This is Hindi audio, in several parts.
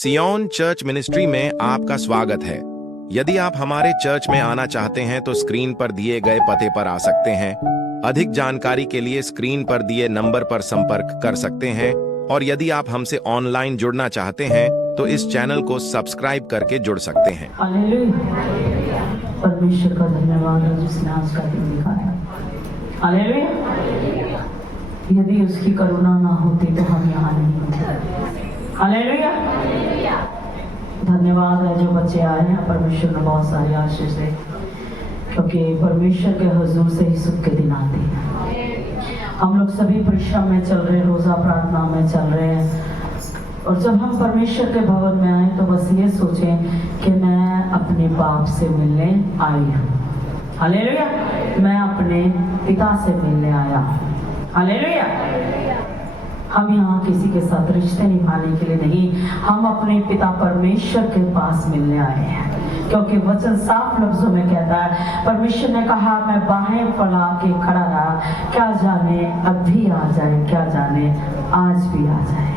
सियोन चर्च मिनिस्ट्री में आपका स्वागत है। यदि आप हमारे चर्च में आना चाहते हैं तो स्क्रीन पर दिए गए पते पर आ सकते हैं। अधिक जानकारी के लिए स्क्रीन पर दिए नंबर पर संपर्क कर सकते हैं और यदि आप हमसे ऑनलाइन जुड़ना चाहते हैं तो इस चैनल को सब्सक्राइब करके जुड़ सकते हैं। हालेलुया। परमेश्वर का धन्यवाद है जिसने आज का दिन दिखाया। हालेलुया। यदि उसकी करुणा ना होती तो हम यहाँ नहीं होते। हालेलुया। धन्यवाद है जो बच्चे आए हैं, परमेश्वर ने बहुत सारी आशीष है, क्योंकि परमेश्वर के हुजूर से ही सुख के दिन आते हैं। हम लोग सभी परिश्रम में चल रहे, रोजा प्रार्थना में चल रहे हैं, और जब हम परमेश्वर के भवन में आए तो बस ये सोचें कि मैं अपने बाप से मिलने आई हूँ। हालेलुया। मैं अपने पिता से मिलने आया हूँ। हालेलुया। हम यहाँ किसी के साथ रिश्ते निभाने के लिए नहीं, हम अपने पिता परमेश्वर के पास मिलने आए हैं, क्योंकि वचन साफ लफ्जों में कहता है, परमेश्वर ने कहा मैं बाहें फैला के खड़ा रहा, क्या जाने अब भी आ जाए, क्या जाने आज भी आ जाए।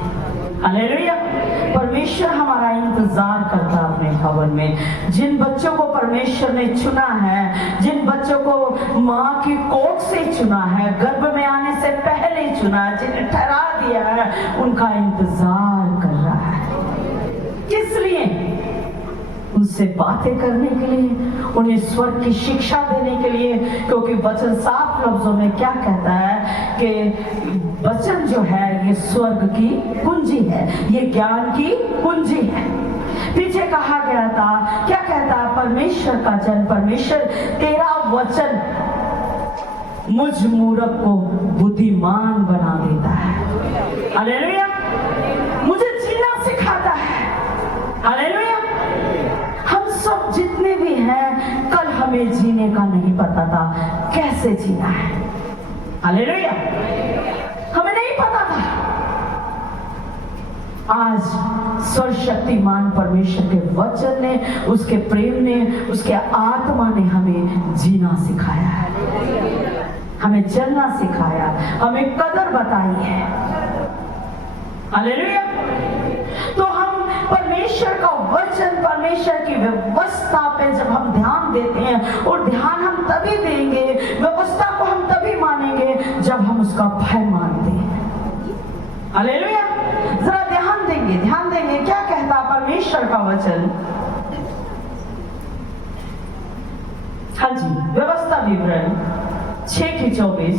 हालेलुया। परमेश्वर हमारा इंतजार करता है अपने भवन में। जिन बच्चों को परमेश्वर ने चुना है, जिन बच्चों को माँ की कोख से चुना है, गर्भ में आने से पहले चुना, जिन्हें ठहरा दिया है, उनका इंतजार कर रहा है। किस लिए? उनसे बातें करने के लिए, उन्हें स्वर्ग की शिक्षा देने के लिए, क्योंकि वचन साफ लफ्जों में क्या कहता है कि वचन जो है ये स्वर्ग की कुंजी है, ये ज्ञान की कुंजी है। पीछे कहा गया था, क्या कहता है परमेश्वर का जन, परमेश्वर तेरा वचन मुझ मूर्ख को बुद्धिमान बना देता है। हालेलुया। मुझे जीना सिखाता है। हालेलुया। हम सब जितने भी हैं, कल हमें जीने का नहीं पता था कैसे जीना है। हालेलुया। हमें नहीं पता था। आज सर्वशक्तिमान परमेश्वर के वचन ने, उसके प्रेम ने, उसके आत्मा ने हमें जीना सिखाया है, हमें चलना सिखाया, हमें कदर बताई है। हालेलुया। तो हम परमेश्वर का वचन, परमेश्वर की व्यवस्था पे जब हम ध्यान देते हैं, और ध्यान हम तभी देंगे, व्यवस्था को हम तभी मानेंगे जब हम उसका भय मानते हैं। हालेलुया। जरा ध्यान देंगे, ध्यान देंगे क्या कहता परमेश्वर का वचन। हाँ जी, व्यवस्था विवरण 6:24।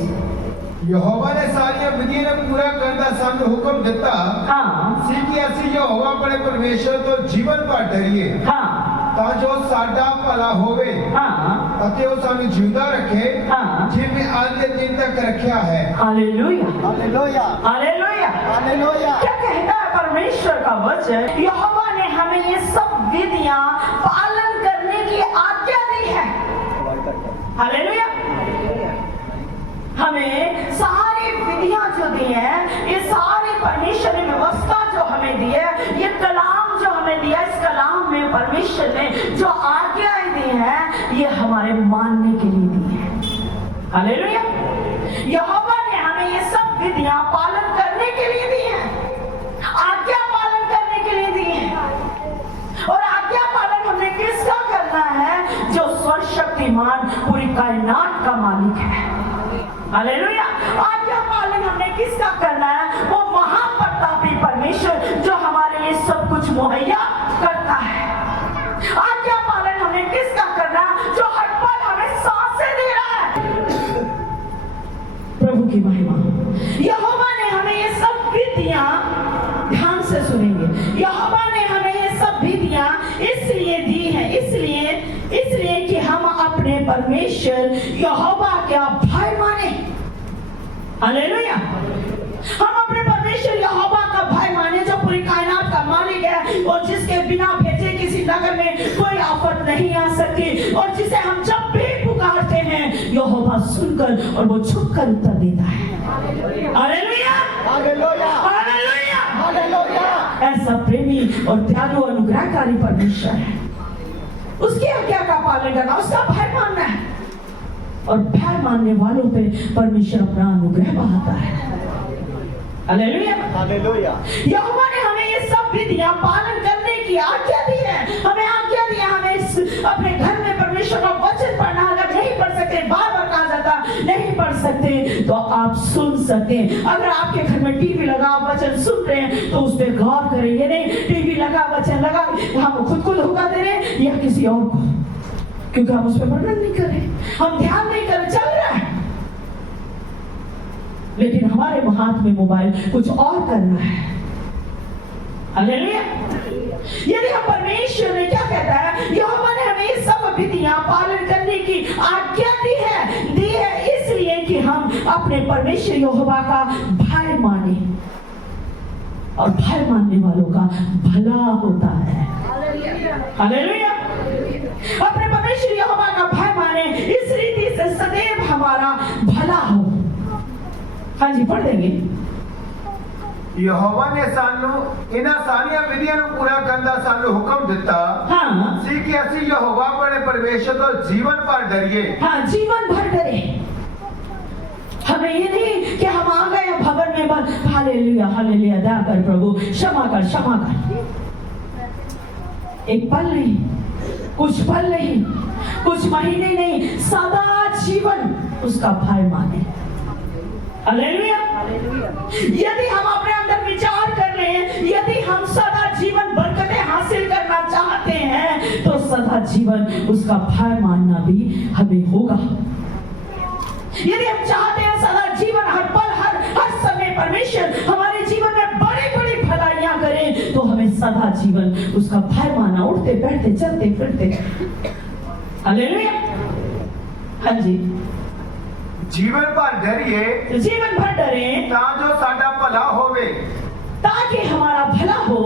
यहोवा ने सारी विधियां पूरा करता सामने हुक्म देता। हाँ। सीखी ऐसी यहोवा बड़े परमेश्वर तो जीवन पर डरिए। हाँ। ਤਾਂ ਜੋ ਸਾਡਾ ਭਲਾ ਹੋਵੇ। हाँ। ਅਤੇ ਉਹ ਸਾਨੂੰ ਜਿਉਂਦਾ ਰੱਖੇ। हाँ। ਜਿਵੇਂ ਅੱਜ ਦੇ ਦਿਨ ਤੱਕ ਰੱਖਿਆ है। हालेलुया। हालेलुया। हालेलुया। हालेलुया। क्या कहता है परमेश्वर का वचन? यहोवा ने हमें ये सब विधियां पालन करने की आज्ञा दी है। हालेलुया। हमें सारी विधियां जो दी है, ये सारी परमेश्वर ने व्यवस्था जो हमें दी है, ये कलाम जो हमें दिया, इस कलाम में परमेश्वर ने जो आज्ञाएं दी हैं, ये हमारे मानने के लिए दी है। हालेलुया। यहोवा ने हमें ये सब विधियां पालन करने के लिए दी है, आज्ञा पालन करने के लिए दी है। और आज्ञा पालन हमने किसका करना है? जो सर्वशक्तिमान पूरी कायनात का मालिक है। हालेलुया। आज्ञा पालन हमने किसका करना है? वो महाप्रतापी परमेश्वर जो हमारे लिए सब कुछ मुहैया करता है। आज्ञा पालन हमने किसका करना है? जो हर पल हमें सांसें दे रहा है। प्रभु की महिमा। यहोवा ने हमें ये सब विधियां, ध्यान से सुनेंगे, यहोवा ने हमें ये सब विधियां इसलिए दी है, इसलिए कि हम अपने परमेश्वर यहोवा का भय माने। हालेलुया। हम अपने परमेश्वर यहोवा का भय माने, जो पूरी कायनात का मालिक है, और जिसके बिना भेजे किसी नगर में कोई आफत नहीं आ सकती, और जिसे हम जब भी पुकारते हैं यहोवा सुनकर और वो छुपकर उत्तर देता है। हालेलुया। हालेलुया। हालेलुया। हालेलुया। ऐसा प्रेमी और दयालु अनुग्रहकारी परमेश्वर है। उसकी आज्ञा का पालन करना, उसका भय मानना है, और भय मानने वालों पे परमेश्वर अपना अनुग्रह बहाता है। हालेलुया। हालेलुया। यहोवा ने हमें ये सब विधियां पालन करने की आज्ञा दी है। हमें आज्ञा दी है, हमें अपने घर में परमेश्वर का वचन पढ़ना। अगर नहीं पढ़ सकते, बार बार कहा जाता नहीं पढ़ सकते, तो आप सुन सकते हैं। अगर आपके घर में टीवी लगा, आप वचन सुन रहे हैं, तो उस पर गौर करें। ये नहीं टीवी लगा, वचन लगा, हम खुद को धोखा दे रहे हैं या किसी और को, क्योंकि हम उस पर वर्णन नहीं कर रहे, हम ध्यान नहीं कर रहे, चल रहा है, लेकिन हमारे हाथ में मोबाइल कुछ और कर रहा है। हालेलुया। यदि हम परमेश्वर ने क्या कहता है, यहोवा ने हमें सब विधियां पालन करने की आज्ञा दी है इसलिए कि हम अपने परमेश्वर यहोवा का भय माने, और भय मानने वालों का भला होता है। हालेलुया। अपने परमेश्वर यहोवा का भय माने, इस रीति से सदैव हमारा भला हो। हाँ जी, पढ़ देंगे। यहोवा ने सानू इन्हां सारियां विधियां ਨੂੰ पूरा ਕਰਨ ਦਾ ਸਾਨੂੰ ਹੁਕਮ ਦਿੱਤਾ ਸੀ ਕਿ ਅਸੀਂ ਯਹੋਵਾ ਆਪਣੇ ਪਰਮੇਸ਼ਰ ਤੋਂ ਜੀਵਨ भर डरिए। हाँ, जीवन भर डरे। हमें ये नहीं कि हम आ गए भवन में बस हालेलुया हालेलुया दया कर प्रभु, क्षमा कर। एक पल नहीं, कुछ पल नहीं, कुछ महीने नहीं, सदा जीवन उसका भय माने। हालेलुया। यदि हम अपने अंदर विचार कर रहे हैं, यदि हम सदा जीवन बरकतें हासिल करना चाहते हैं, तो सदा जीवन उसका भय मानना भी हमें होगा। यदि हम चाहते हैं सदा जीवन, हर पल हर समय परमेश्वर हमारे जीवन में बड़ी बड़ी भलाइयां करें, तो हमें सदा जीवन उसका भय मानना, उठते बैठते चलते फिरते। हालेलुया। हाँ जी, जीवन भर डरिए, जीवन भर डरे जो साडा भला होवे, ताकि हमारा भला हो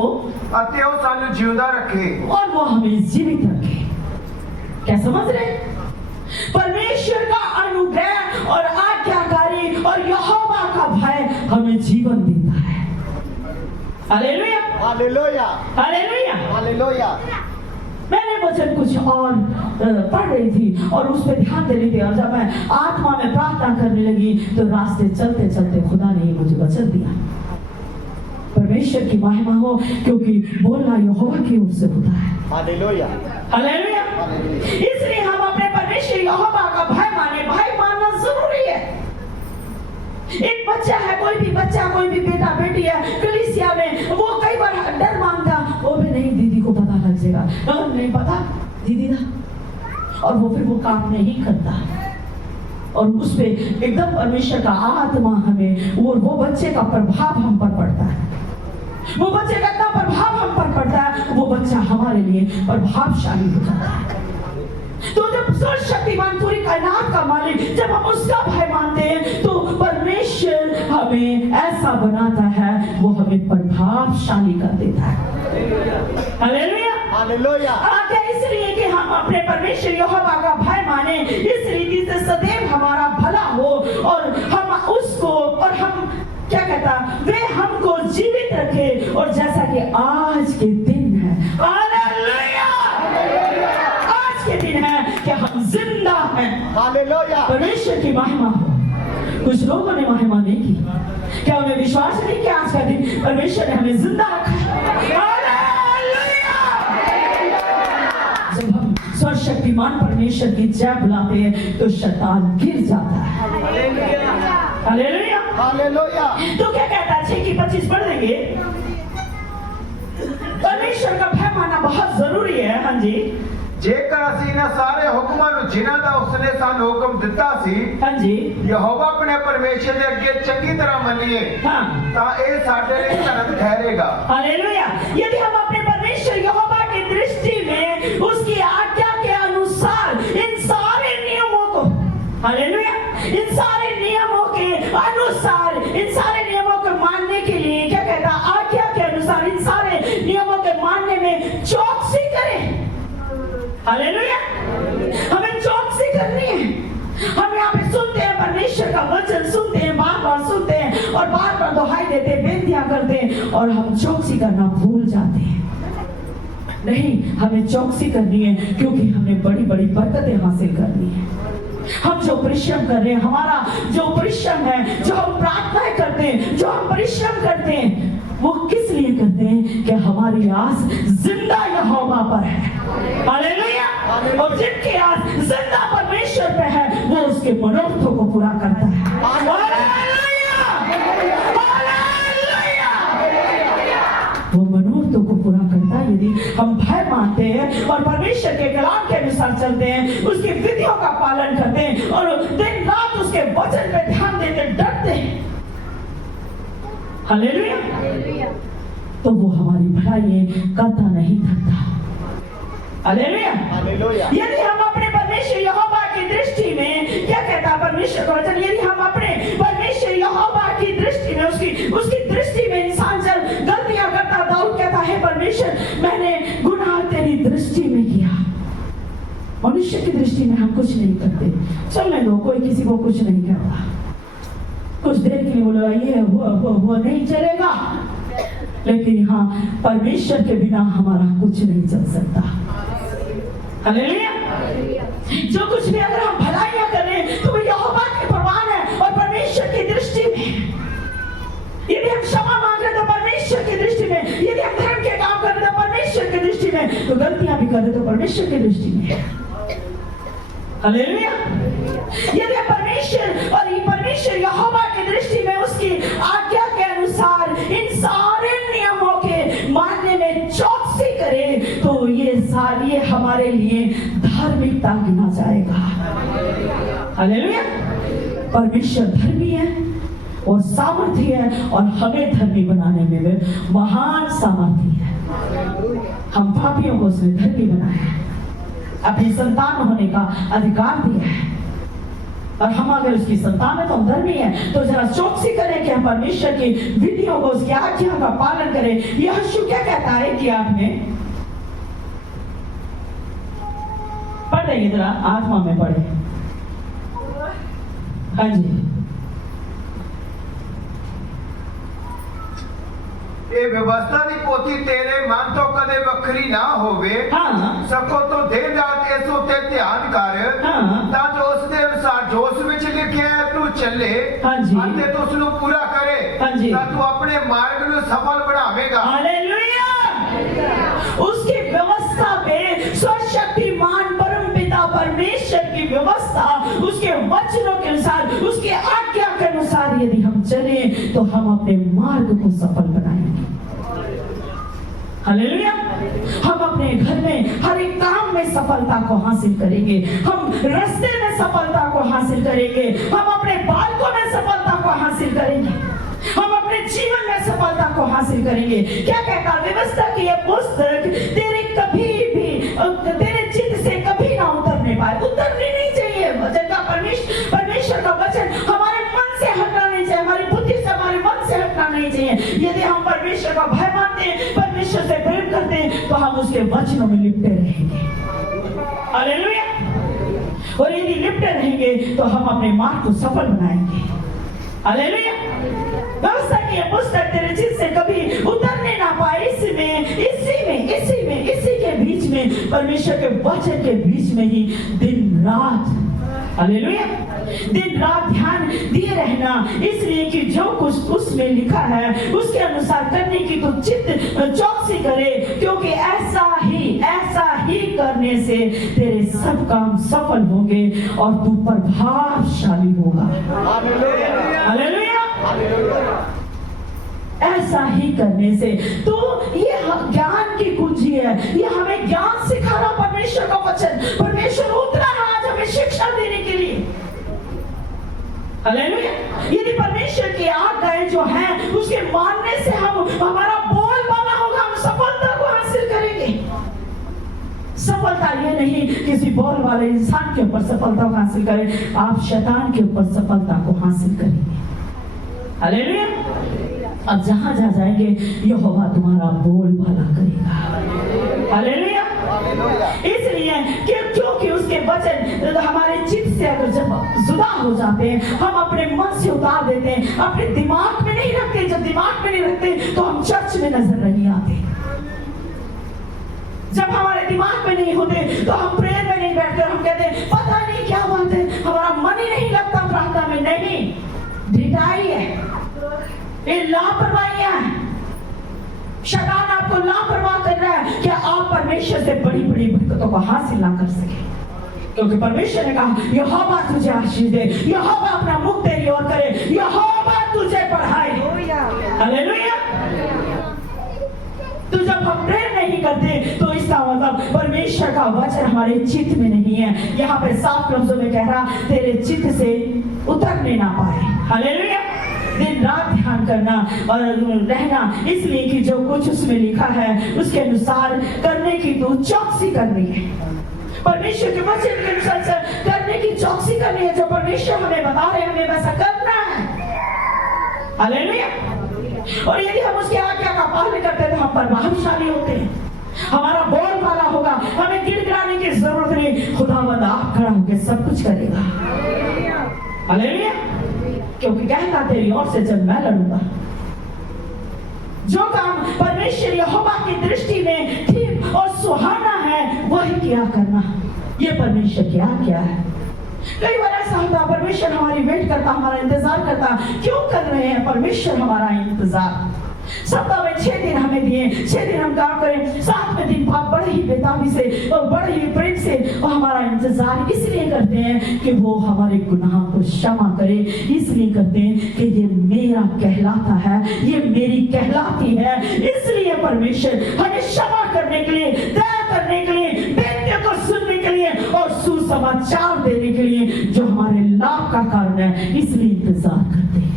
अते वो सानू जिंदा रखे, और वो हमें जीवित रखे। क्या समझ रहे? परमेश्वर का अनुग्रह और आज्ञाकारी और यहोवा का भय हमें जीवन देता है। हालेलुया। हालेलुया। हालेलुया। हालेलुया। मैंने वचन कुछ और पढ़ रही थी और उस पर ध्यान दे रही थी, और जब मैं आत्मा में प्रार्थना करने लगी तो रास्ते चलते चलते खुदा ने मुझे वचन दिया। परमेश्वर की महिमा हो, क्योंकि बोलना यहोवा की ओर से होता है। हालेलुया। हालेलुया। इसलिए हम अपने परमेश्वर यहोवा का भय माने। भय मानना जरूरी है। एक बच्चा है, कोई भी बच्चा, कोई भी बेटा बेटी है कलीसिया में, वो कई बार डर मानता, वो भी नहीं दीदी को पता लग जाएगा, नहीं पता दीदी ना, और वो फिर वो काम नहीं करता, और उस पे एकदम परमेश्वर का आत्मा हमें, वो बच्चे का प्रभाव हम पर पड़ता है। वो बच्चे का इतना प्रभाव हम पर पड़ता है, वो बच्चा हमारे लिए प्रभावशाली हो जाता है। तो जब सर्वशक्तिमान पूरी कायनात का मालिक, जब हम उसका भय मानते हैं, तो परमेश्वर हमें ऐसा बनाता है, वो हमें प्रभावशाली कर देता है। हालेलुया। हालेलुया। आज्ञा इसलिए कि हम अपने परमेश्वर यहोवा का भय माने, इस रीति से सदैव हमारा भला हो, और हम उसको, और हम क्या कहता, वे हमको जीवित रखे, और जैसा कि आज के दिन है, हालेलुया, आज के दिन है कि हम जिंदा हैं। हालेलुया। परमेश्वर की महिमा हो। कुछ लोगों ने महिमा नहीं की, क्या उन्हें विश्वास नहीं कि आज का दिन परमेश्वर ने हमें जिंदा रखा है? हालेलुया। जब हम सर्वशक्तिमान परमेश्वर की जय बुलाते हैं, तो शैतान गिर जाता है। हालेलुया। हालेलुया। तो क्या कहता है 6:25 पढ़ देंगे। परमेश्वर का भय मानना बहुत जरूरी है। हाँ जी, जेकर ਅਸੀਂ ਇਹਨਾਂ ਸਾਰੇ ਹੁਕਮਾਂ ਨੂੰ ਜਿਨ੍ਹਾਂ ਦਾ ਉਸਨੇ ਸਾਨੂੰ ਹੁਕਮ ਦਿੱਤਾ ਸੀ, हाँ जी, ਯਹੋਵਾ ਆਪਣੇ ਪਰਮੇਸ਼ਰ ਦੇ ਅੱਗੇ ਚੰਗੀ ਤਰ੍ਹਾਂ ਮੰਨੀਏ, हाँ, ਤਾਂ ਇਹ ਸਾਡੇ ਲਈ ਧਰਮ ठहरेगा। हालेलुया। यदि हम अपने परमेश्वर यहोवा की दृष्टि में उसकी आज्ञा के अनुसार इन सारे नियमों को, हालेलुया, इन सारे नियमों के अनुसार, इन सारे नियमों को मानने के लिए, क्या कहता, आज्ञा के अनुसार इन सारे नियमों के मानने में चौकसी करें। हालेलुया। हमें चौकसी करनी है। हम यहाँ पे सुनते हैं, परमेश्वर का वचन सुनते हैं, बार बार सुनते हैं, और बार बार दुहाई देते हैं, बेनतियां करते हैं, और हम चौकसी करना भूल जाते हैं। नहीं, हमें चौकसी करनी है, क्योंकि हमें बड़ी बड़ी बरकतें हासिल करनी है। हम जो परिश्रम कर रहे हैं, हमारा जो परिश्रम है, जो हम प्रार्थनाएं करते हैं, जो हम परिश्रम करते हैं, वो किस लिए करते हैं कि हमारी आस जिंदा यहोवा पर है। हालेलुया। और जिनकी आस जिंदा परमेश्वर पे है, वो उसके मनोरथों को पूरा करता है। हालेलुया। हालेलुया। वो मनोरथों को पूरा करता है यदि हम भय मानते हैं और परमेश्वर के कलाम के अनुसार चलते हैं, उसकी विधियों का पालन करते हैं और दिन रात उसके वचन पे ध्यान देते, डरते हैं। हालेलुया। तो वो हमारी भलाई करता नहीं थकता। हालेलुया। यदि हम अपने परमेश्वर यहोवा की दृष्टि में, क्या कहता है परमेश्वर का वचन, यदि हम अपने परमेश्वर यहोवा की दृष्टि में, उसकी दृष्टि में इंसान जब गलतियां करता, दाऊद कहता है परमेश्वर मैंने गुनाह तेरी दृष्टि में किया। मनुष्य की दृष्टि में हम कुछ नहीं करते, चलने दो, कोई किसी को कुछ नहीं करता, कुछ देर के लिए बोलो ये वो नहीं चलेगा, लेकिन यहाँ परमेश्वर के बिना हमारा कुछ नहीं चल सकता। हालेलुया। जो कुछ भी अगर हम भलाइयां करें तो वो यहोवा की प्रवान है और परमेश्वर की दृष्टि में। यदि हम क्षमा मांग रहे तो परमेश्वर की दृष्टि में, यदि हम धर्म के काम कर रहे तो परमेश्वर की दृष्टि में, तो गलतियां भी कर रहे तो परमेश्वर की दृष्टि में। हालेलुया। यदि परमेश्वर यहोवा की दृष्टि में उसकी आज्ञा के अनुसार इन सारे नियमों के मानने में चौकसी करे, तो ये हमारे लिए धार्मिकता गिना जाएगा। हालेलुया। परमेश्वर धर्मी है और सामर्थी है और हमें धर्मी बनाने में भी महान सामर्थी है। हम पापियों को उसने धर्मी बनाया है, अपनी संतान होने का अधिकार दिया है, और हम अगर उसकी संतान है तो हम धर्मी है। तो जरा चौकसी करें कि हम परमेश्वर की विधियों को, उसकी आज्ञा का पालन करें। यहोशू क्या कहता है कि आपने पढ़ रही जरा आत्मा में पढ़े। हाँ जी। ये व्यवस्था दी पोथी तेरे मन तो कदे बखरी ना होवे। हाँ। सको तो दिन रात इस उते ध्यान कर। हाँ। ता जो उस दे अनुसार जो उस विच लिखिया है तू चले। हाँ जी। अते तू उसनु पूरा करे। हाँ जी। ता तू अपने मार्ग ਨੂੰ सफल बनावेगा। हालेलुया। उसकी व्यवस्था पे सर्वशक्तिमान परमपिता परमेश्वर की व्यवस्था, उसके वचनों के अनुसार, उसके आज्ञा के अनुसार यदि हम चले तो हम अपने मार्ग को सफल बनाएंगे। हालेलुया। हम अपने घर में हर एक काम में सफलता को हासिल करेंगे, हम रास्ते में सफलता को हासिल करेंगे, हम अपने बालकों में सफलता को हासिल करेंगे, हम अपने जीवन में सफलता को हासिल करेंगे। क्या कहता है व्यवस्था की यह पुस्तक तेरे कभी भी तेरे चित्त से कभी ना उतरने पाए, उतरनी नहीं चाहिए। वचन का परमेश्वर का वचन हमारे मन से हटना नहीं चाहिए, हमारी बुद्धि से, हमारे मन से हटना नहीं चाहिए। यदि हम परमेश्वर का भय मानते हैं, परमेश्वर से प्रेम करते हैं, तो हम उसके वचनों में लिपटे रहेंगे। हालेलुया। और यदि लिपटे रहेंगे तो हम अपने मार्ग को सफल बनाएंगे। हालेलुया। व्यवस्था की पुस्तक तेरे चित्त से कभी उतरने ना पाए। इसी के बीच में, परमेश्वर के वचन के बीच में ही दिन रात, हालेलुया, दिन रात ध्यान दिए रहना, इसलिए कि जो कुछ उसमें लिखा है उसके अनुसार करने की तो चित्त चौकसी करे, क्योंकि ऐसा ही करने से तेरे सब काम सफल होंगे और तू प्रभावशाली होगा। हालेलुया। ऐसा ही करने से, तो ये ज्ञान की कुंजी है, ये हमें ज्ञान सिखाना परमेश्वर का वचन, परमेश्वर उतरा है आज हमें शिक्षा देने के लिए। हालेलुया। यदि परमेश्वर की आज्ञाएं जो हैं उसके मानने से हमारा बोलबाला होगा, हम सफलता को हासिल करेंगे। सफलता ये नहीं किसी बोल वाले इंसान के ऊपर सफलता को हासिल करें, आप शैतान के ऊपर सफलता को हासिल करेंगे। हालेलुया। अब जहां जाएंगे यहोवा तुम्हारा बोलबाला करेगा। हालेलुया। इसलिए क्योंकि उसके वचन हमारे चित्त से अगर जब जुदा हो जाते हैं, हम अपने मन से उतार देते हैं, अपने दिमाग में नहीं रखते। जब दिमाग में नहीं रखते तो हम चर्च में नजर नहीं आते। जब हमारे दिमाग में नहीं होते तो हम प्रेयर में नहीं बैठते, हम कहते हैं पता नहीं क्या बात है, हमारा मन ही नहीं लगता प्रार्थना में। नहीं, ढिठाई है। ये लापरवाहियां हैं। शैतान आपको लापरवाह कर रहा है कि आप परमेश्वर से बड़ी बड़ी बरकतों को हासिल ना कर सके, क्योंकि परमेश्वर ने कहा यहोवा तुझे आशीष दे, यहोवा अपना मुख तेरी ओर करे, यहोवा तुझे बढ़ाए। हालेलुया। तो जब हम प्रेयर नहीं करते तो इसका मतलब परमेश्वर का वचन हमारे चित्त में नहीं है। यहाँ पे साफ लफ्जों में कह रहा तेरे चित्त से उतरने ना पाए। हालेलुया। दिन रात ध्यान करना और रहना, इसलिए कि जो कुछ उसमें लिखा है उसके अनुसार करने की तो चौकसी करनी है। परमेश्वर के वचन के अनुसार करने की चौकसी करनी है। जो परमेश्वर हमें बता रहे हैं हमें वैसा करना है। हालेलुया। और यदि हम उसकी आज्ञा का पालन करते हैं तो हम प्रभावशाली होते हैं, हमारा बोलबाला होगा, हमें गिड़गिड़ाने की जरूरत नहीं। खुदावंद आप खड़ा होकर सब कुछ करेगा। हालेलुया। क्योंकि कहता तेरी ओर से जब मैं लड़ूंगा, जो काम परमेश्वर यहोवा की दृष्टि में ठीक और सुहाना है वही किया करना। ये परमेश्वर की आज्ञा है। कई बार ऐसा होता परमेश्वर हमारी वेट करता, हमारा इंतजार करता। क्यों कर रहे हैं परमेश्वर हमारा इंतजार? सप्ताह में 6 दिन हमें दिए, 6 दिन हम काम करें, 7वें दिन आप बड़े ही बेताबी से और बड़े ही प्रेम से और हमारा इंतजार इसलिए करते हैं कि वो हमारे गुनाह को क्षमा करे। इसलिए करते हैं कि ये मेरा कहलाता है, ये मेरी कहलाती है। इसलिए परमेश्वर हमें क्षमा करने के लिए, दया करने के लिए, बेटियों को सुनने के लिए और सुसमाचार देने के लिए जो हमारे लाभ का कारण है, इसलिए इंतजार करते हैं।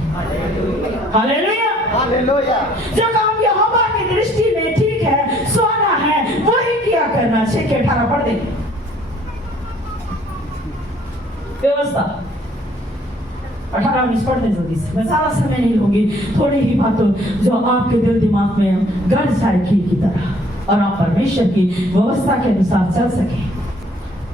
हालेलुया। हालेलुया। जो काम यहोवा की दृष्टि में ठीक है, सुहाना है, वही किया करना। 6:18 पढ़ दे। व्यवस्था 18-19 पढ़ दे जल्दी से। मैं सारा समय नहीं लूंगी, थोड़ी ही बातों जो आपके दिल दिमाग में गड़ जाए कील की तरह, और आप परमेश्वर की व्यवस्था के अनुसार चल सके।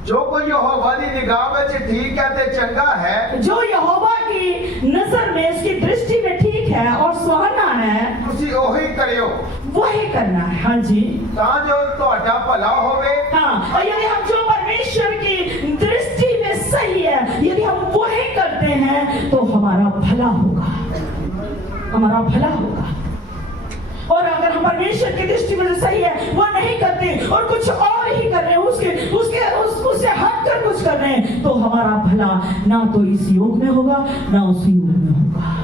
जो कोई यहोवा दी निगाह में ठीक है ते चंगा है, जो यहोवा की नजर में, उसकी दृष्टि में ठीक है और सुहाना है, तुसी ओही करियो, वही करना है। हाँ जी। तां जो तुहाडा भला होवे। हाँ, और यदि हम जो परमेश्वर की दृष्टि में सही है, यदि हम वही करते हैं तो हमारा भला होगा, हमारा भला होगा। और अगर हम परमेश्वर की दृष्टि में जो सही है वो नहीं करते और कुछ और ही कर रहे हैं, उससे हटकर कुछ कर रहे हैं, तो हमारा भला ना तो इस युग में होगा ना उस युग में होगा।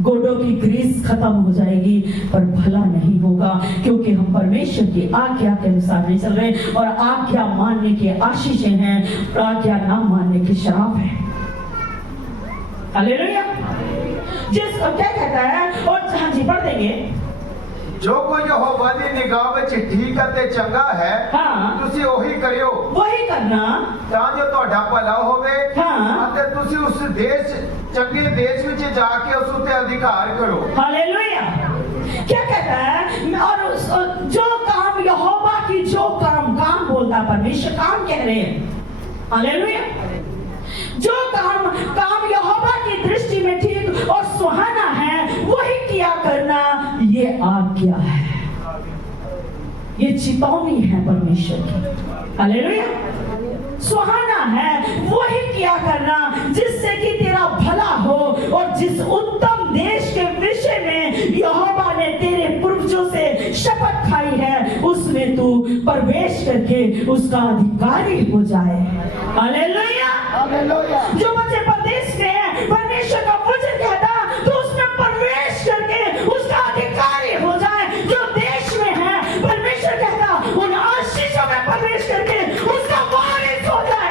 गोडों की ग्रीस खत्म हो जाएगी पर भला नहीं होगा, क्योंकि हम परमेश्वर की आज्ञा के अनुसार नहीं चल रहे। और आज्ञा मानने की आशीषें हैं, आज्ञा ना मानने की शराब है। हालेलुया। क्या कहता है? और हाँ जी पढ़ देंगे। जो कोई यहोवा दी निगाह में ठीक है ते चंगा है, हाँ, तुसी ओही करियो, वही करना तां जो तुहाडा भला होवे। हाँ, अते तुसी उस देश चंगे देश विच जाके उस उते अधिकार करो। हालेलुया। क्या कहता है? और जो काम यहोवा की, जो काम बोलता परमेश्वर काम कह रहे हैं। हालेलुया। जो काम यहोवा की दृष्टि में ठीक और सुहाना है वही किया करना, ये आज्ञा है, ये चेतावनी है परमेश्वर की। हालेलुया। सुहाना है वही किया करना जिससे कि तेरा भला हो, और जिस उत्तम देश के विषय में यहोवा ने तेरे पूर्वजों से शपथ खाई है उसमें तू प्रवेश करके उसका अधिकारी हो जाए। हालेलुया। हालेलुया। जो बच्चे परदेश में है, परमेश्वर का वचन कहता तो उसमें प्रवेश करके उसका अधिकारी हो जाए। जो देश में है, परमेश्वर कहता उन आशीषों में प्रवेश करके उसका वारिस हो जाए।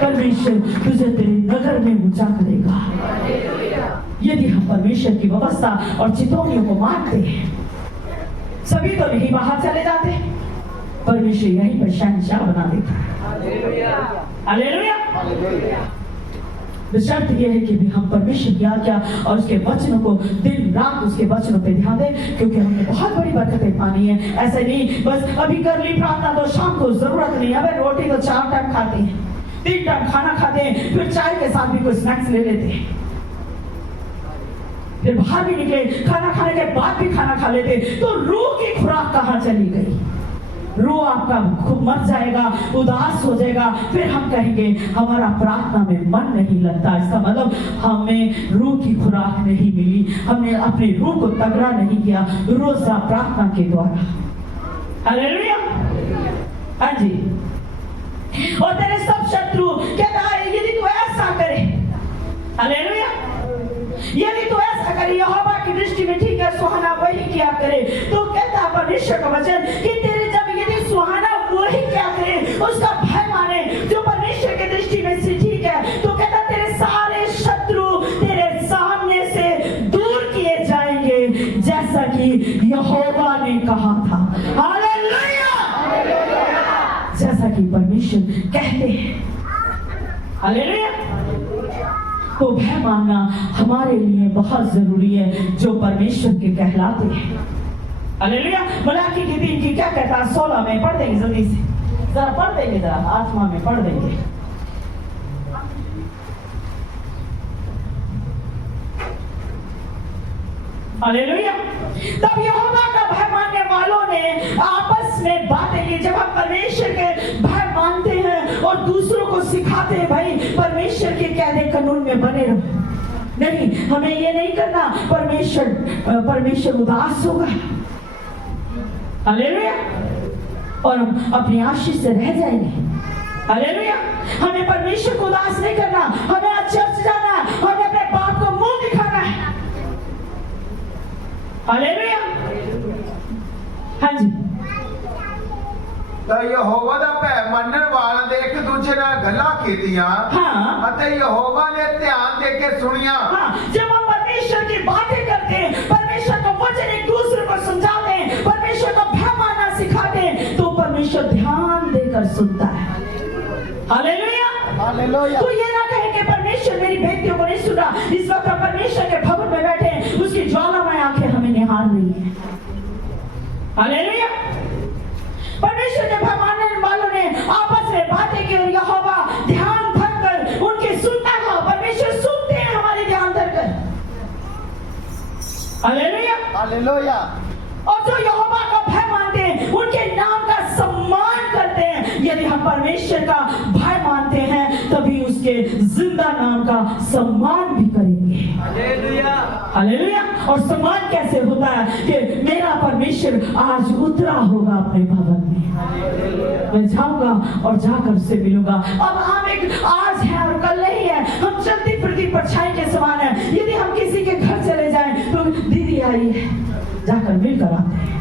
परमेश्वर तुझे तेरे नगर में ऊंचा करेगा यदि हम परमेश्वर की व्यवस्था और चेतावनियों को मानते हैं। सभी तो नहीं बाहर चले जाते, परमेश्वर यहीं पर शहंशाह बना देता है। हालेलुया। शर्त यह है कि भी हम परमेश्वर की आज्ञा और उसके वचनों को दिन रात उसके वचनों पे ध्यान दें, क्योंकि हमने बहुत बड़ी बरकतें पानी है। ऐसे नहीं बस अभी कर ली प्रार्थना तो शाम को जरूरत नहीं। अब रोटी तो 4 टाइम खाते हैं, 3 टाइम खाना खाते हैं, फिर चाय के साथ भी कोई स्नैक्स ले लेते हैं, फिर बाहर भी निकले, खाना खाने के बाद भी खाना खा लेते, तो रूह की खुराक कहाँ चली गई? रूह आपका खूब मर जाएगा, उदास हो जाएगा। फिर हम कहेंगे हमारा प्रार्थना में मन नहीं लगता। इसका मतलब हमें रूह की खुराक नहीं मिली, हमने अपनी रूह को तगड़ा नहीं किया रोजा प्रार्थना के द्वारा। हालेलुया। हाँ जी। और तेरे सब शत्रु कहता है यदि तू ऐसा करे, हालेलुया, यदि तू ऐसा करे, यहोवा की दृष्टि में ठीक है, सुहाना वही क्या करे। तो कहता है परमेश्वर का वचन कि तेरे जब यदि सुहाना वही क्या करे, उसका भय माने जो परमेश्वर की दृष्टि में से ठीक है, तो कहता तेरे सारे शत्रु तेरे सामने से दूर किए जाएंगे, जैसा कि यहोवा ने कहा था। हालेलुया। जैसा कि परमेश्वर कहते हैं। हालेलुया। तो भय मानना हमारे लिए बहुत जरूरी है जो परमेश्वर के कहलाते हैं। हालेलुया। मलाकी की 3 की क्या कहता है 16 में पढ़ देंगे, जल्दी से जरा पढ़ देंगे, जरा आत्मा में पढ़ देंगे। हालेलुया। तब यहोवा का भय मानने वालों ने आपस में बातें की। जब हम परमेश्वर के भय मानते हैं और दूसरों को सिखाते हैं भाई परमेश्वर के कहने कानून में बने रहो, नहीं हमें ये नहीं करना, परमेश्वर उदास होगा। हालेलुया। और हम अपनी आशीष से रह जाएंगे। हालेलुया। हमें परमेश्वर को उदास नहीं करना, हमें आज चर्च जाना, हमें अपने बाप को मुंह दिखाना है। हालेलुया। हाँ जी। तो यहोवा दा भय मनन वाले ने एक दूसरे नाल गल्लां कीतियां, हाँ। अते यहोवा ने ध्यान दे के सुनिया। हाँ। जब हम परमेश्वर की बातें करते हैं, परमेश्वर का वचन एक दूसरे को समझाते हैं, परमेश्वर का भय मानना सिखाते हैं, तो परमेश्वर ध्यान देकर सुनता है। हालेलुया। हालेलुया। तो ये ना कहे कि परमेश्वर मेरी बेटियों को नहीं सुन रहा। इस वक्त हम परमेश्वर के भवन में बैठे हैं, उसकी ज्वालामय आंखें हमें निहार रही है। हालेलुया। परमेश्वर के भय मानने वालों ने आपस में बातें की और यहोवा ध्यान धरकर उनकी सुनता है। परमेश्वर सुनते हैं हमारे ध्यान धरकर। हालेलुया। हालेलुया। और जो यहोवा का भय मानते हैं, उनके नाम का सम्मान करते हैं। यदि हम परमेश्वर का भय मानते हैं तभी उसके जिंदा नाम का सम्मान भी करेंगे। हालेलुया। हालेलुया। और सम्मान कैसे होता है कि मेरा परमेश्वर आज उतरा होगा अपने भवन में, मैं जाऊंगा और जाकर उससे मिलूंगा। अब हम एक आज है और कल नहीं है, हम चलती फिरती परछाई के समान है। यदि हम किसी के घर चले जाएं तो दीदी आई है, जाकर मिलकर आते हैं।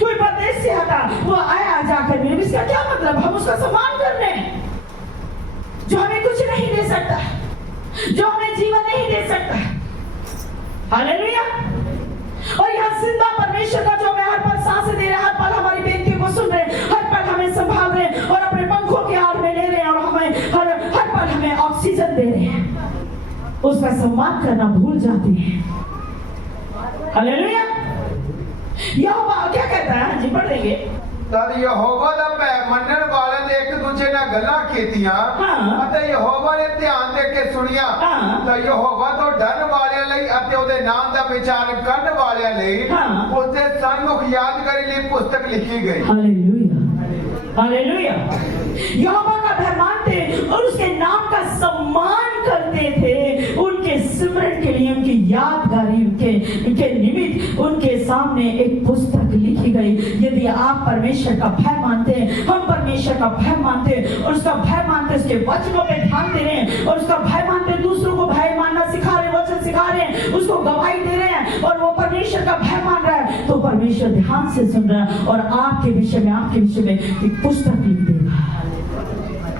कोई परदेश से आता, वो आया जाकर मिले, इसका क्या मतलब? हम उसका सम्मान कर रहे हैं जो हमें कुछ नहीं दे सकता, जो हमें जीवन नहीं दे सकता। हालेलुया। और यहाँ जिंदा परमेश्वर का जो हमें हर पल सांसें दे रहे हैं, हर पल हमारी बेनती को सुन रहे हैं, हर पल हमें संभाल रहे हैं और अपने पंखों के आड़ में ले रहे हैं और हमें हर पल हमें ऑक्सीजन दे रहे हैं, उसका सम्मान करना भूल जाते हैं। हालेलुया। यहोवा क्या कहता है? जी पढ़ लेंगे। तद यहोवा दा भय मनन वाले ने एक दूसरे नाल गल्लां कीतियां, हाँ। अते यहोवा ने ध्यान दे के सुनिया। हाँ। तो यहोवा तो डरन वालियां लई अते ओदे नाम दा विचार करन वालियां लई हाँ। उसदे सन्मुख यादगारी लई पुस्तक लिखी गई। हालेलुया। हालेलुया। यहोवा का भय मानते और उसके नाम का सम्मान करते थे, उनके सिमरन के लिए, उनकी यादगारी, उनके निमित्त उनके सामने एक पुस्तक लिखी गई। यदि आप परमेश्वर का भय मानते हैं, हम परमेश्वर का भय मानते हैं और उसका भय मानते, उसके वचनों पे ध्यान दे रहे हैं और उसका भय मानते दूसरों को भय मानना सिखा रहे हैं, वचन सिखा रहे हैं, उसको गवाही दे रहे हैं और वो परमेश्वर का भय मान रहा है, तो परमेश्वर ध्यान से सुन रहा है और आपके विषय में, आपके विषय में एक पुस्तक लिख देगा।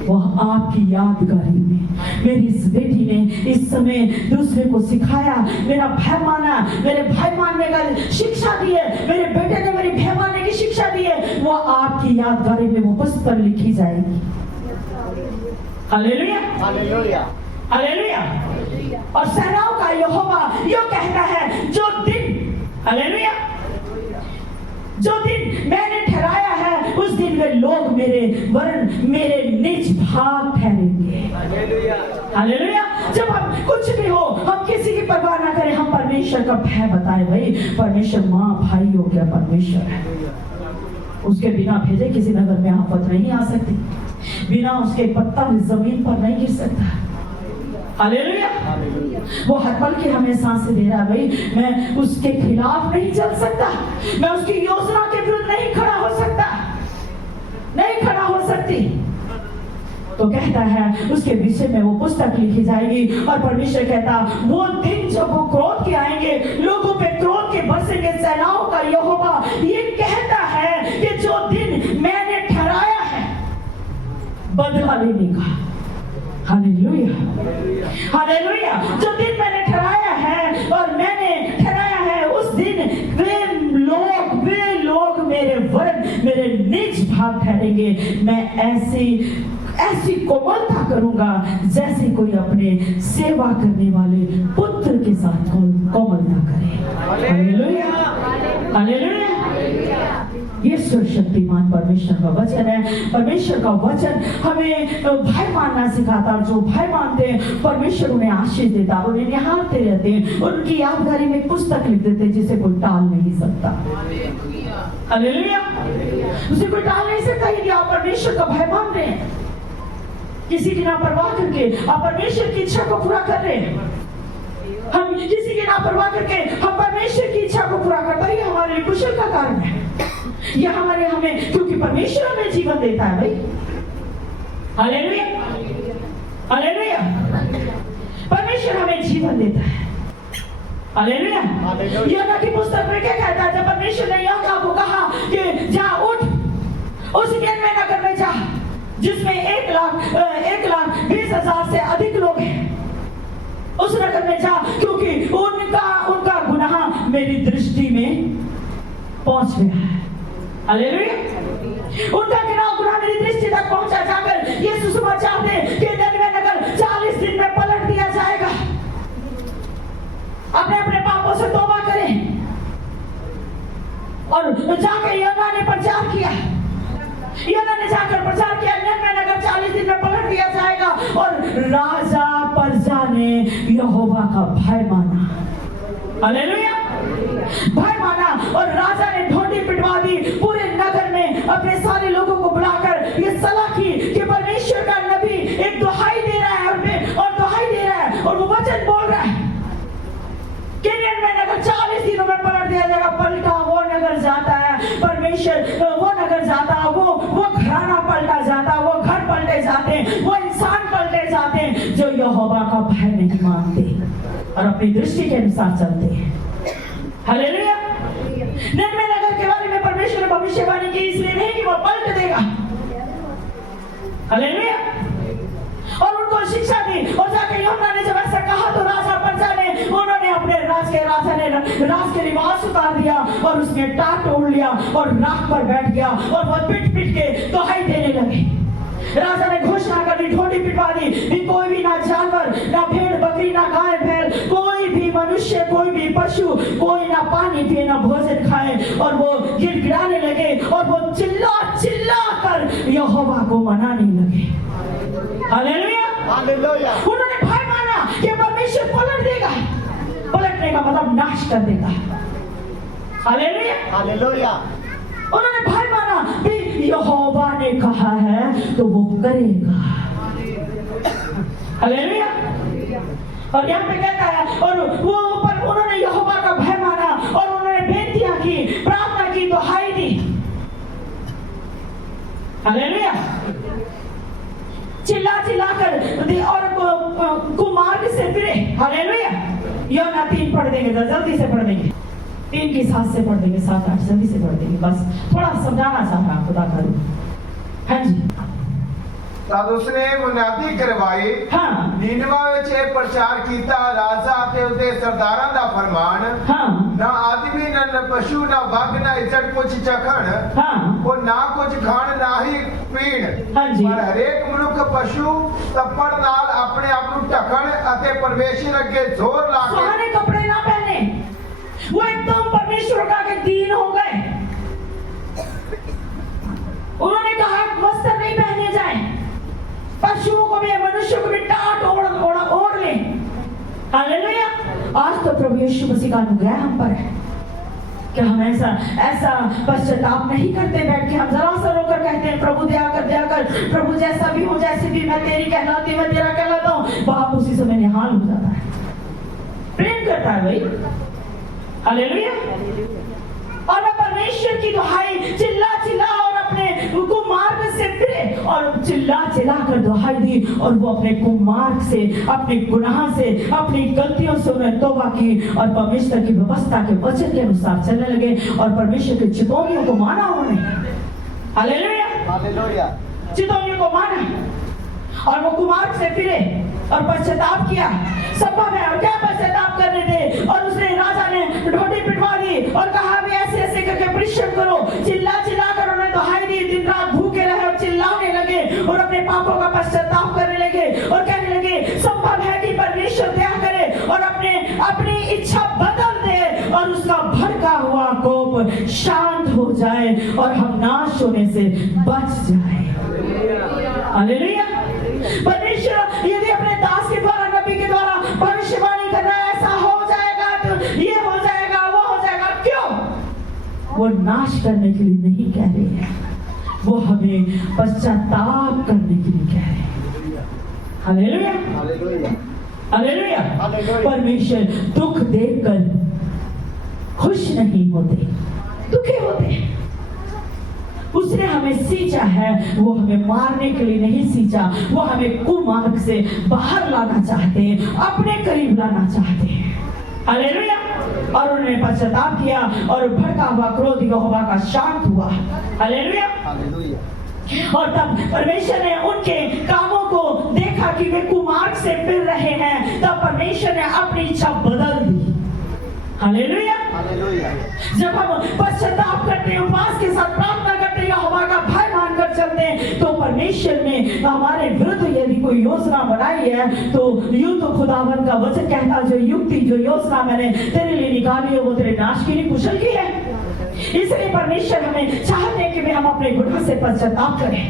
वह आपकी यादगारी में मेरी इस बेटी ने इस समय दूसरे को सिखाया, मेरा भय माना, मेरे भय मानने का शिक्षा दी है, मेरे बेटे ने मेरी भय मानने की शिक्षा दी है, वो आपकी यादगारी में वो पुस्तक पर लिखी जाएगी। हालेलुया। हालेलुया। हालेलुया। और सेनाओं का यहोवा यो कहता है, जो दिन, हालेलुया, जो दिन मैंने ठहराया है, उस दिन वे लोग मेरे निज भाग ठहरेंगे। हालेलुया। जब हम कुछ भी हो, हम किसी की परवाह ना करें, हम परमेश्वर का भय बताएं। भाई परमेश्वर माँ भाई हो गया, परमेश्वर है। उसके बिना भेजे किसी नगर में आफत नहीं आ सकती, बिना उसके पत्ता जमीन पर नहीं गिर सकता। हालेलुया। वो हर पल की हमें सांसें दे रहा है। भाई मैं उसके खिलाफ नहीं चल सकता, मैं उसकी योजना के विरुद्ध नहीं खड़ा हो सकता, नहीं खड़ा हो सकती। तो कहता है उसके विषय में वो पुस्तक लिखी जाएगी और परमेश्वर कहता वो दिन जब वो क्रोध के आएंगे, लोगों पे क्रोध के बरसेंगे, सेनाओं का यहोवा ये कहता है कि जो दिन मैंने ठहराया है बदला लेने का। Hallelujah, hallelujah. जो दिन मैंने ठहराया है और मैंने ठहराया है उस दिन वे लोग मेरे वर्ग, मेरे निज भाग ठहरेंगे। मैं ऐसी कोमलता करूंगा जैसे कोई अपने सेवा करने वाले पुत्र के साथ कोमलता करे। Hallelujah, hallelujah. ये सर्वशक्तिमान परमेश्वर का वचन है। परमेश्वर का वचन हमें भय मानना सिखाता, और जो भय मानते हैं परमेश्वर उन्हें आशीष देता, और उन्हें निहारते रहते हैं, उनकी यादगारी में पुस्तक लिख देते हैं जिसे कोई टाल नहीं सकता। हालेलुया, उसे कोई टाल नहीं सकता। यदि आप परमेश्वर का भय मान रहे हैं, किसी की नापरवाह करके आप परमेश्वर की इच्छा को पूरा कर रहे हैं, हम किसी की नापरवाह करके हम परमेश्वर की इच्छा को पूरा करते हैं, ये हमारे लिए कुशल का कारण है। ये हमें क्योंकि परमेश्वर हमें जीवन देता है भाई। Hallelujah, hallelujah. परमेश्वर हमें जीवन देता है। हालेलुया। यूहन्ना की पुस्तक में क्या कहता है? जब परमेश्वर ने यूहन्ना को कहा कि जा उठ उस निन्वे नगर में जा जिसमें 1,20,000 से अधिक लोग हैं, उस नगर में जा क्योंकि उनका गुनाह मेरी दृष्टि में पहुंच गया है। हालेलुया। उनका गुनाह मेरी दृष्टि तक पहुंचा। जाकर ये सुसमाचार दे कि निन्वे नगर 40 दिन में पलट दिया जाएगा। अपने अपने पापों से तौबा करें। और जाकर यूहन्ना ने प्रचार किया, यूहन्ना ने जाकर प्रचार किया, निन्वे नगर 40 दिन में पलट दिया जाएगा। और राजा प्रजा ने यहोवा का भय माना। हालेलुया, भय माना। और राजा ने ढोंडी पिटवा दी, पूरे नगर में अपने सारे लोगों को बुलाकर ये सलाह की कि परमेश्वर का नबी एक दुहाई दे रहा है और दुहाई दे रहा है और वो वचन बोल रहा है कि निन्वे नगर 40 दिनों में पलट दिया जाएगा। पलटा वो नगर जाता है, परमेश्वर वो नगर जाता है, वो घराना पलटा जाता, वो घर पलटे जाते हैं, वो इंसान पलटे जाते हैं जो यहोवा का भय नहीं मानते और अपनी दृष्टि के अनुसार चलते हैं। हालेलुया। निन्वे नगर के बारे में परमेश्वर ने भविष्यवाणी की, इसलिए नहीं कि वो पलट देगा। हालेलुया। और उनको शिक्षा दी। और जाकर यूहन्ना ने जब ऐसा कहा तो राजा प्रजा ने उन्होंने अपने राजा ने राज के लिबास उतार दिया और उसने टाट ओढ़ लिया और राख पर बैठ गया और वो पिट के दुहाई देने लगे। राजा ने घोषणा कर दी, ढोंडी पिटवा दी, कोई भी ना जानवर, ना भेड़ बकरी, ना गाय बैल, कोई भी मनुष्य, कोई भी पशु, कोई ना पानी पिए ना भोजन खाए। और वो गिड़गिड़ाने लगे और वो चिल्ला कर यहोवा को मनाने लगे। Hallelujah, hallelujah. उन्होंने भय माना कि परमेश्वर पलट देगा। पलटने का मतलब नाश कर देगा। Hallelujah, hallelujah. उन्होंने भय माना कि यहोवा ने कहा है तो वो करेगा। हालेलुया। और यहाँ पे कहता है और वो ऊपर उन्होंने यहोवा का भय माना और उन्होंने बेनतियां की, प्रार्थना की, दुहाई दी। हालेलुया। चिल्ला कर और कुमार्ग से फिरे। हालेलुया। यूहन्ना 3 पढ़ देंगे, जल्दी से पढ़ देंगे, 3 की 7 से पढ़ देंगे, 7, 8 जल्दी से पढ़ देंगे। बस थोड़ा समझाना चाह रहा खुदा करूँ। हाँ जी। तब उसने मुनादी करवाई, हाँ। नीनवा विच यह प्रचार कीता, राजा ते उहदे सरदारां दा फरमान, हाँ। ना आदमी ना पशु ना बग ना इजड़ कुछ चखण, हाँ। और ना कुछ खाण ना ही पीण, हाँ जी। पर हरेक मनुख पशु तप्पड़ नाल अपने आप नूं ढकण अते परमेश्वर अगे जोर ला के सुहाने कपड़े ना पहने। वो एकदम परमेश्वर का के दीन हो गए। उन्होंने कहा वस्त्र नहीं पहने जाए, पशुओं को भी मनुष्य को भी टाट ओढ़ ले। हालेलुया। आज तो प्रभु यीशु मसीह का अनुग्रह हम पर है। कि हम ऐसा पश्चाताप नहीं करते बैठ के हम जरा सा रोकर कहते हैं प्रभु दया कर प्रभु जैसा भी हो जैसे भी मैं तेरी कहलाती मैं तेरा कहलाता हूँ। बाप उसी समय निहाल हो जाता है, प्रेम करता है भाई। हालेलुया। और मैं परमेश्वर की दुहाई चिल्ला और अपने कुमार्ग से फिरे और चिल्ला कर दुहाई दी और वो अपने कुमार्ग से अपने गुनाह से अपनी गलतियों से उन्हें तौबा की और परमेश्वर की व्यवस्था के वचन के अनुसार चलने लगे और परमेश्वर की चितौनियों को माना उन्होंने। हालेलुया। हालेलुया। चितौनियों को माना और वो कुमार्ग से फिरे और पश्चाताप किया। संभव है और क्या पश्चाताप कर रहे थे और उसने राजा ने ढोटी पिटवा दी और कहा भी ऐसे करके परिश्रम करो। चिल्ला कर उन्हें दुहाई दी, दिन रात भूखे रहे और चिल्लाने लगे और अपने पापों का पश्चाताप करने लगे और कहने लगे संभव है कि परमेश्वर दया करे और अपनी इच्छा बदल दे और उसका भड़का हुआ कोप शांत हो जाए और हम नाश होने से बच जाए। हालेलुया। परमेश्वर यदि अपने दास के द्वारा नबी के द्वारा भविष्यवाणी कर रहा है ऐसा हो जाएगा तो ये हो जाएगा वो हो जाएगा, क्यों? वो नाश करने के लिए नहीं कह रहे हैं, वो हमें पश्चाताप करने के लिए कह रहे हैं। हालेलुया। हालेलुया। परमेश्वर दुख देखकर खुश नहीं होते, दुखी होते हैं। उसने हमें सींचा है, वो हमें मारने के लिए नहीं सींचा, वो हमें कुमार्ग से बाहर लाना चाहते हैं, अपने करीब लाना चाहते हैं। हालेलुया। और उन्होंने पश्चाताप किया और भड़का हुआ क्रोध यहोवा का शांत हुआ। हालेलुया। और तब परमेश्वर ने उनके कामों को देखा कि वे कुमार्ग से फिर रहे हैं, तब परमेश्वर ने अपनी इच्छा बदल दी। हालेलुया। जब हम पश्चाताप करते हैं, उपवास के साथ प्रार्थना करते हैं, यहोवा का भय मानकर चलते हैं, तो परमेश्वर ने हमारे विरुद्ध यदि कोई योजना बनाई है तो यूं तो खुदावन का वचन कहता जो युक्ति जो योजना मैंने तेरे लिए निकाली है वो तेरे नाश के लिए कुशल की है। इसलिए परमेश्वर हमें चाहते हैं कि हम अपने गुनाह से पश्चाताप करें।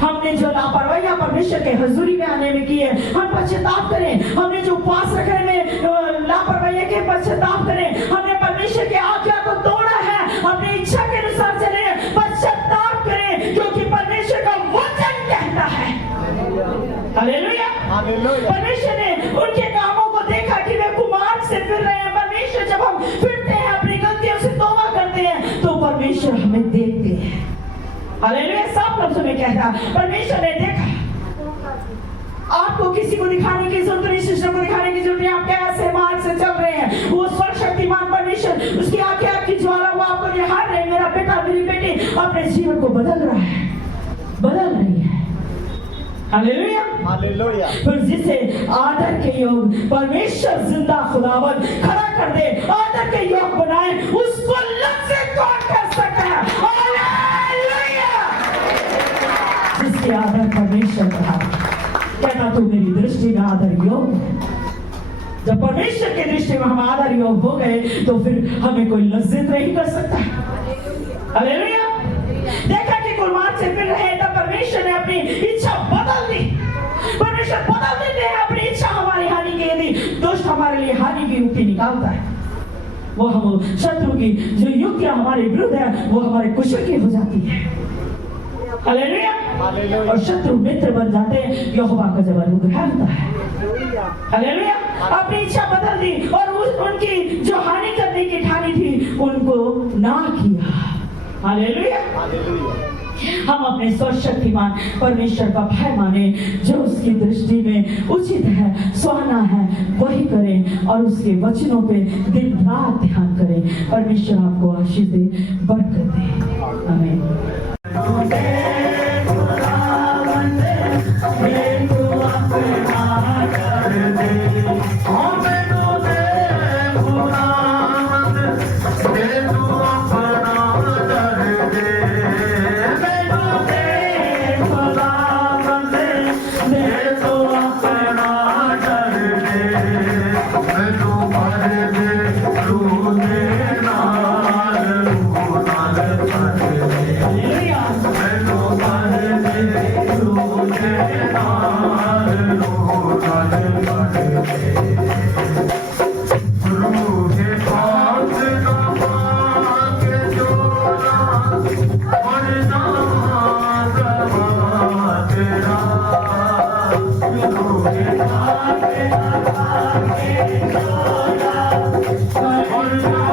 हमने जो लापरवाही परमेश्वर के हजूरी में आने में की है हम पश्चाताप करें। हमने जो उपवास रखने में लापरवाही के पश्चाताप करें। हमने परमेश्वर की आज्ञा को तोड़ा है, अपनी इच्छा के अनुसार चले, पश्चाताप करें क्योंकि परमेश्वर का वचन कहता है। हालेलुया। परमेश्वर ने उनके कामों को देखा कि वे कुमार्ग से फिर रहे हैं। परमेश्वर जब हम फिरते हैं अपनी गलतियों से तौबा करते हैं तो परमेश्वर हमें देखते हैं। हालेलुया। साफ लफ्जों में कहता परमेश्वर ने देखा। आपको किसी को दिखाने की जरूरत नहीं, शिष्य को दिखाने की जरूरत नहीं, आप कैसे मार्ग से चल रहे हैं। वो सर्वशक्तिमान परमेश्वर उसकी आंखें आपकी ज्वाला वो आपको निहार रहे। मेरा बेटा मेरी बेटी अपने जीवन को बदल रहा है, बदल रही है। हालेलुया। हालेलुया। फिर जिसे आदर के योग परमेश्वर जिंदा खुदावन खड़ा कर दे, आदर के योग बनाए, उसको लज्जित कौन कर सकता है। हालेलुया। जिसके आदर परमेश्वर कहा कहता तू मेरी दृष्टि में आदर योग है। जब परमेश्वर की दृष्टि में हम आदर योग हो गए तो फिर हमें कोई लज्जित नहीं कर सकता। हालेलुया। देखा कि कुमार्ग से फिर रहे तब परमेश्वर ने अपनी इच्छा बदल दी। परमेश्वर बदल देते हैं अपनी इच्छा हमारी हानि की। यदि दुष्ट हमारे लिए हानि की युक्ति निकालता है, वो हम शत्रु की जो युक्तियां हमारे विरुद्ध है वो हमारे कुशल की हो जाती है। हालेलुया। और शत्रु मित्र बन जाते हैं। यहोवा का जब अनुग्रह होता है। हालेलुया। अपनी इच्छा बदल दी और उनकी जो हानि करने की ठानी थी उनको ना किया। हालेलुया। हम अपने सर्वशक्तिमान परमेश्वर का भय माने, जो उसकी दृष्टि में उचित है, सुहाना है, वही करें और उसके वचनों पे दिन रात ध्यान करें। परमेश्वर आपको आशीष दे, बरकत दे। आमीन। Amen. Hallelujah.